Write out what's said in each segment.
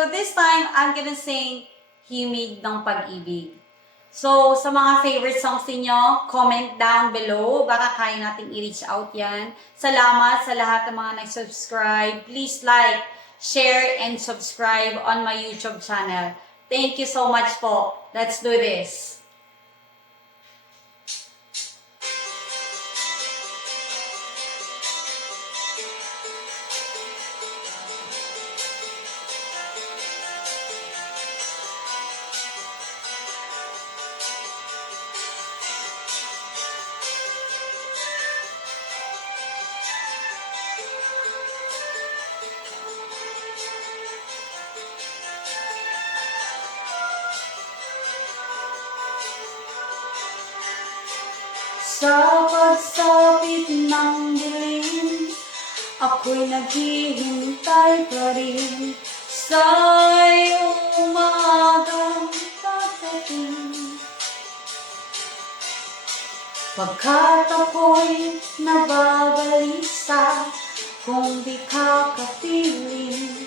So this time, I'm gonna sing Himig ng Pag-ibig. So, sa mga favorite songs niyo, comment down below. Baka kaya nating i-reach out yan. Salamat sa lahat ng mga nag-subscribe. Please like, share, and subscribe on my YouTube channel. Thank you so much po. Let's do this. Sa pagsapit ng dilim, ako'y naghihintay pa rin sa iyong umagang pagdating. Pagkat ako'y nababalisa kung di ka kapiling,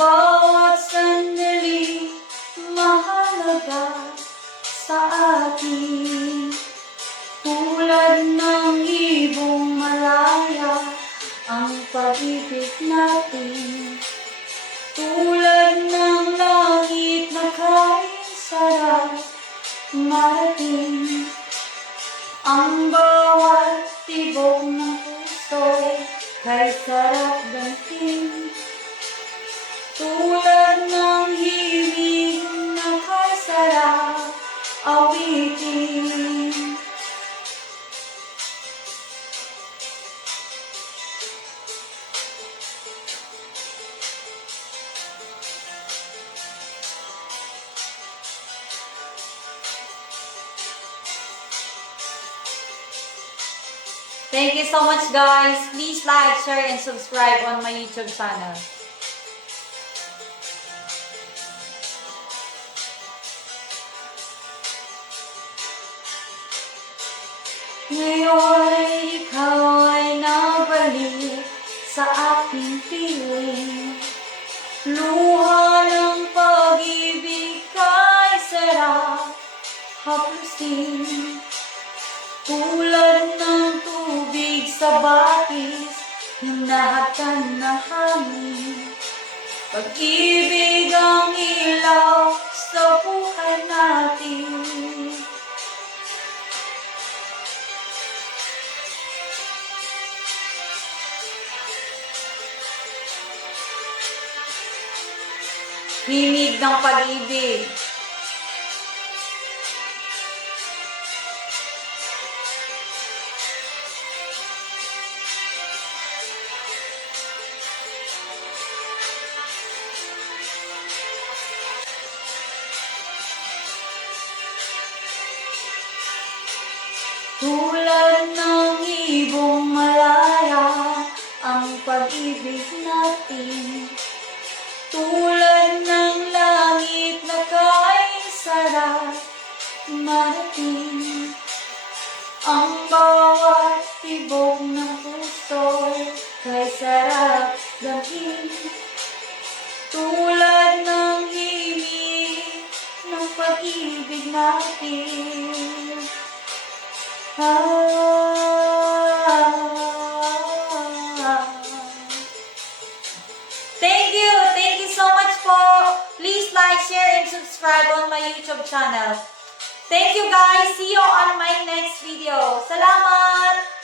bawat sandali mahalaga sa atin. Tulad ng ibong malaya ang pag-ibig natin. Tulad ng langit na kahit sarap marating. Ang bawat tibok ng puso'y kay sarap ganting. Tulad ng himig na kay sarap awitin. Thank you so much, guys. Please like, share, and subscribe on my YouTube channel. Ngayon, ikaw ay nabalik sa aking piling. Luha ng pag-ibig kay sarap haplusin. Tulad ng tubig sa batis, hinahakan na hangin. Pag-ibig ang ilaw sa buhay natin. Himig ng pag-ibig. Tulad ng ibong malaya ang pag-ibig natin. Tulad ng langit na kay sarap marating. Ang bawat tibok ng puso'y kay sarap damhin. Tulad ng himig ng pag-ibig natin. Thank you so much po. Please like, share, and subscribe on my YouTube channel. Thank you guys. See you on my next video. Salamat!